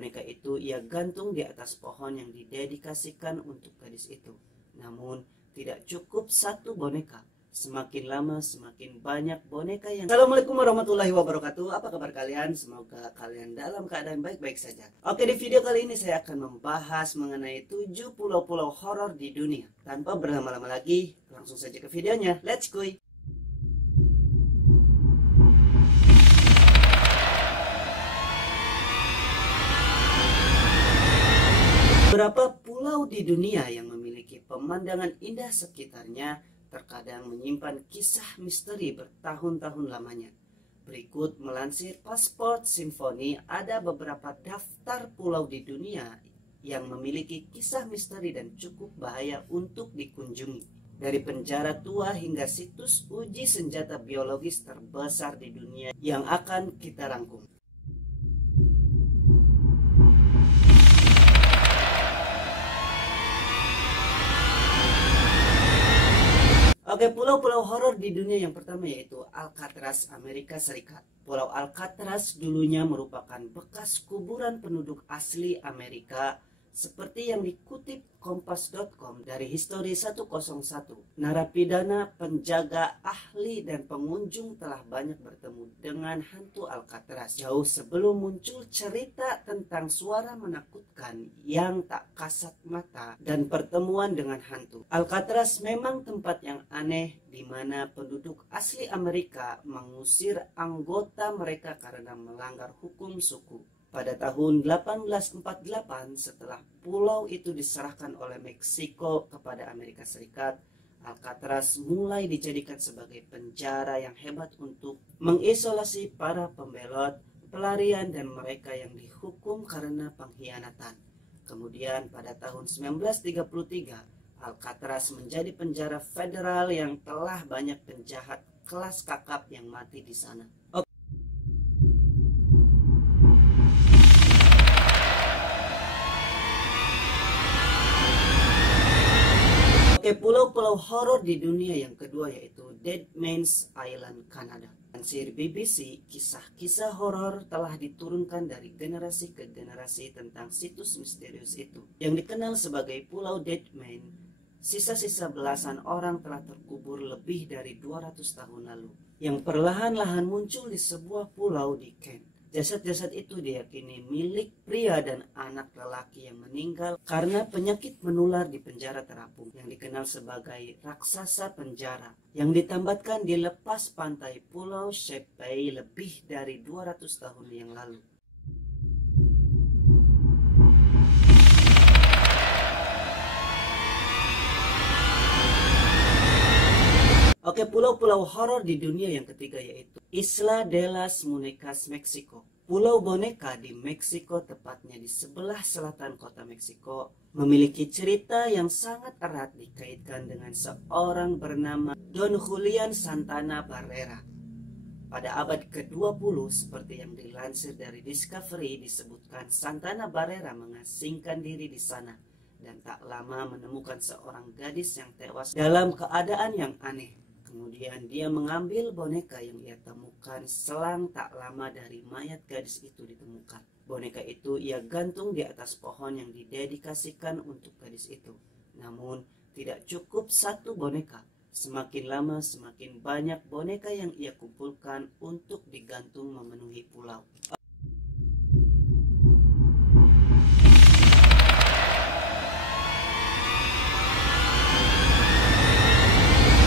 Boneka itu ia gantung di atas pohon yang didedikasikan untuk gadis itu. Namun tidak cukup satu boneka. Semakin lama semakin banyak boneka yang... Assalamualaikum warahmatullahi wabarakatuh. Apa kabar kalian? Semoga kalian dalam keadaan baik-baik saja. Oke, di video kali ini saya akan membahas mengenai 7 pulau-pulau horor di dunia. Tanpa berlama-lama lagi, langsung saja ke videonya. Let's go! Beberapa pulau di dunia yang memiliki pemandangan indah sekitarnya terkadang menyimpan kisah misteri bertahun-tahun lamanya. Berikut melansir Passport Symphony, ada beberapa daftar pulau di dunia yang memiliki kisah misteri dan cukup bahaya untuk dikunjungi. Dari penjara tua hingga situs uji senjata biologis terbesar di dunia yang akan kita rangkum. Oke, pulau-pulau horor di dunia yang pertama yaitu Alcatraz, Amerika Serikat. Pulau Alcatraz dulunya merupakan bekas kuburan penduduk asli Amerika, seperti yang dikutip Kompas.com dari History 101. Narapidana, penjaga, ahli, dan pengunjung telah banyak bertemu dengan hantu Alcatraz jauh sebelum muncul cerita tentang suara menakutkan yang tak kasat mata dan pertemuan dengan hantu. Alcatraz memang tempat yang aneh di mana penduduk asli Amerika mengusir anggota mereka karena melanggar hukum suku. Pada tahun 1848, setelah pulau itu diserahkan oleh Meksiko kepada Amerika Serikat, Alcatraz mulai dijadikan sebagai penjara yang hebat untuk mengisolasi para pembelot, pelarian, dan mereka yang dihukum karena pengkhianatan. Kemudian pada tahun 1933, Alcatraz menjadi penjara federal yang telah banyak penjahat kelas kakap yang mati di sana. Oke, pulau-pulau horor di dunia yang kedua yaitu Dead Man's Island, Kanada. Lansir BBC, kisah-kisah horor telah diturunkan dari generasi ke generasi tentang situs misterius itu. Yang dikenal sebagai Pulau Dead Man, sisa-sisa belasan orang telah terkubur lebih dari 200 tahun lalu, yang perlahan-lahan muncul di sebuah pulau di Kent. Jasad-jasad itu diyakini milik pria dan anak lelaki yang meninggal karena penyakit menular di penjara terapung yang dikenal sebagai raksasa penjara, yang ditambatkan di lepas pantai Pulau Sheppey lebih dari 200 tahun yang lalu. Oke, pulau-pulau horor di dunia yang ketiga yaitu Isla de las Muñecas, Meksiko. Pulau Boneka di Meksiko, tepatnya di sebelah selatan kota Meksiko, memiliki cerita yang sangat erat dikaitkan dengan seorang bernama Don Julian Santana Barrera. Pada abad ke-20, seperti yang dilansir dari Discovery, disebutkan Santana Barrera mengasingkan diri di sana dan tak lama menemukan seorang gadis yang tewas dalam keadaan yang aneh. Kemudian dia mengambil boneka yang ia temukan selang tak lama dari mayat gadis itu ditemukan. Boneka itu ia gantung di atas pohon yang didedikasikan untuk gadis itu. Namun tidak cukup satu boneka. Semakin lama semakin banyak boneka yang ia kumpulkan untuk digantung memenuhi pulau.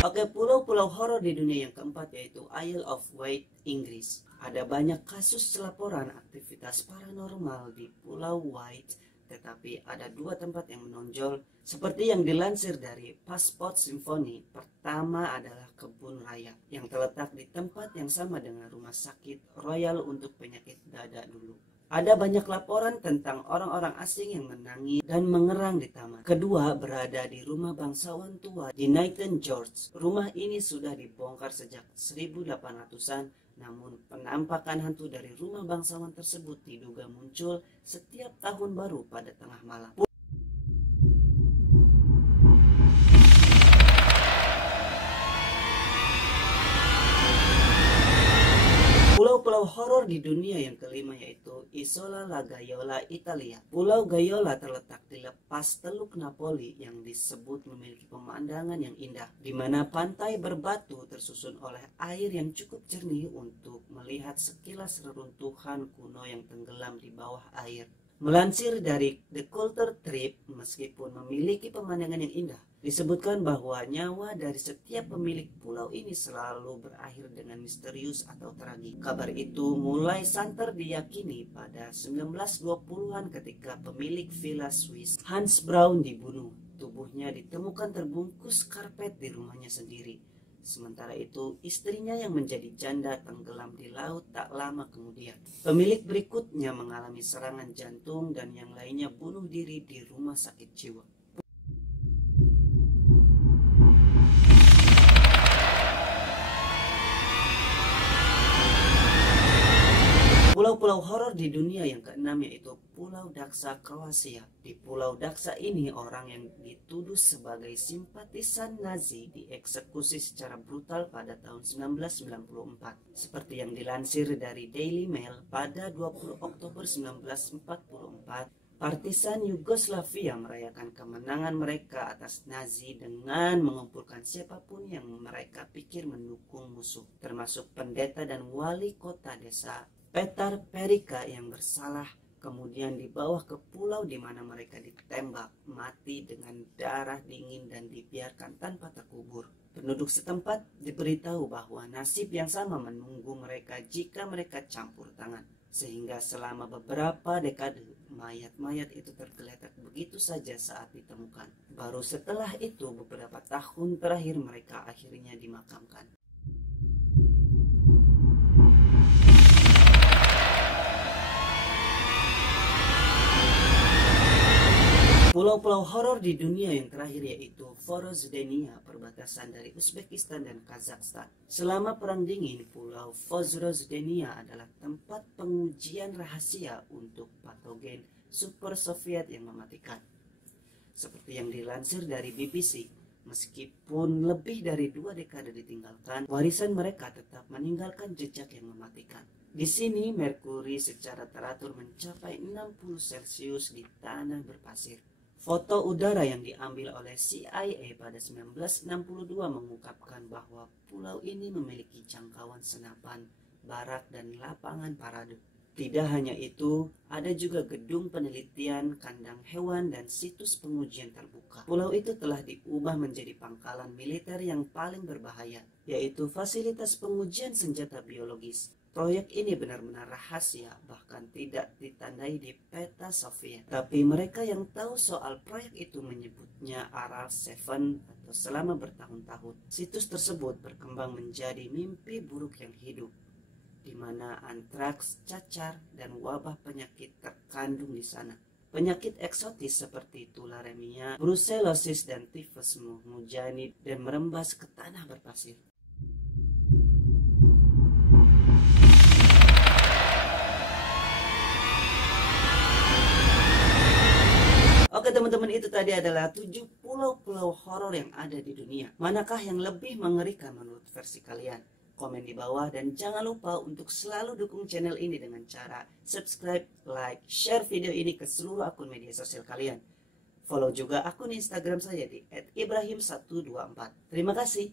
Oke, pulau-pulau horor di dunia yang keempat yaitu Isle of Wight, Inggris. Ada banyak kasus laporan aktivitas paranormal di Pulau Wight, tetapi ada dua tempat yang menonjol seperti yang dilansir dari Passport Symphony. Pertama adalah kebun raya yang terletak di tempat yang sama dengan rumah sakit Royal untuk penyakit dada dulu. Ada banyak laporan tentang orang-orang asing yang menangis dan mengerang di taman. Kedua, berada di rumah bangsawan tua di Nathan George. Rumah ini sudah dibongkar sejak 1800-an, namun penampakan hantu dari rumah bangsawan tersebut diduga muncul setiap tahun baru pada tengah malam. Pulau-pulau pulau horor di dunia yang kelima yaitu Isola La Gaiola, Italia. Pulau Gaiola terletak di lepas Teluk Napoli yang disebut memiliki pemandangan yang indah, di mana pantai berbatu tersusun oleh air yang cukup jernih untuk melihat sekilas reruntuhan kuno yang tenggelam di bawah air. Melansir dari The Culture Trip, meskipun memiliki pemandangan yang indah, disebutkan bahwa nyawa dari setiap pemilik pulau ini selalu berakhir dengan misterius atau tragis. Kabar itu mulai santer diyakini pada 1920-an ketika pemilik villa Swiss Hans Braun dibunuh. Tubuhnya ditemukan terbungkus karpet di rumahnya sendiri. Sementara itu, istrinya yang menjadi janda tenggelam di laut tak lama kemudian. Pemilik berikutnya mengalami serangan jantung dan yang lainnya bunuh diri di rumah sakit jiwa. Pulau-pulau horor di dunia yang keenam yaitu Pulau Daksa, Kroasia. Di Pulau Daksa ini orang yang dituduh sebagai simpatisan Nazi dieksekusi secara brutal pada tahun 1994. Seperti yang dilansir dari Daily Mail pada 20 Oktober 1944, partisan Yugoslavia merayakan kemenangan mereka atas Nazi dengan mengumpulkan siapapun yang mereka pikir mendukung musuh, termasuk pendeta dan wali kota desa Petar Perika yang bersalah, kemudian dibawa ke pulau di mana mereka ditembak mati dengan darah dingin dan dibiarkan tanpa terkubur. Penduduk setempat diberitahu bahwa nasib yang sama menunggu mereka jika mereka campur tangan, sehingga selama beberapa dekade mayat-mayat itu tergeletak begitu saja saat ditemukan. Baru setelah itu beberapa tahun terakhir mereka akhirnya dimakamkan. Pulau-pulau horor di dunia yang terakhir yaitu Vorozdenia, perbatasan dari Uzbekistan dan Kazakhstan. Selama Perang Dingin, Pulau Vorozdenia adalah tempat pengujian rahasia untuk patogen super Soviet yang mematikan. Seperti yang dilansir dari BBC, meskipun lebih dari 2 dekade ditinggalkan, warisan mereka tetap meninggalkan jejak yang mematikan. Di sini, merkuri secara teratur mencapai 60 Celcius di tanah berpasir. Foto udara yang diambil oleh CIA pada 1962 mengungkapkan bahwa pulau ini memiliki jangkauan senapan, barak, dan lapangan parade. Tidak hanya itu, ada juga gedung penelitian, kandang hewan, dan situs pengujian terbuka. Pulau itu telah diubah menjadi pangkalan militer yang paling berbahaya, yaitu fasilitas pengujian senjata biologis. Proyek ini benar-benar rahasia, bahkan tidak ditandai di peta Soviet. Tapi mereka yang tahu soal proyek itu menyebutnya Aral 7 atau selama bertahun-tahun. Situs tersebut berkembang menjadi mimpi buruk yang hidup, di mana antraks, cacar, dan wabah penyakit terkandung di sana. Penyakit eksotis seperti tularemia, brucellosis, dan tifus menghujani dan merembas ke tanah berpasir. Oke teman-teman, itu tadi adalah 7 pulau-pulau horor yang ada di dunia. Manakah yang lebih mengerikan menurut versi kalian? Komen di bawah dan jangan lupa untuk selalu dukung channel ini dengan cara subscribe, like, share video ini ke seluruh akun media sosial kalian. Follow juga akun Instagram saya di @ibrahim124. Terima kasih.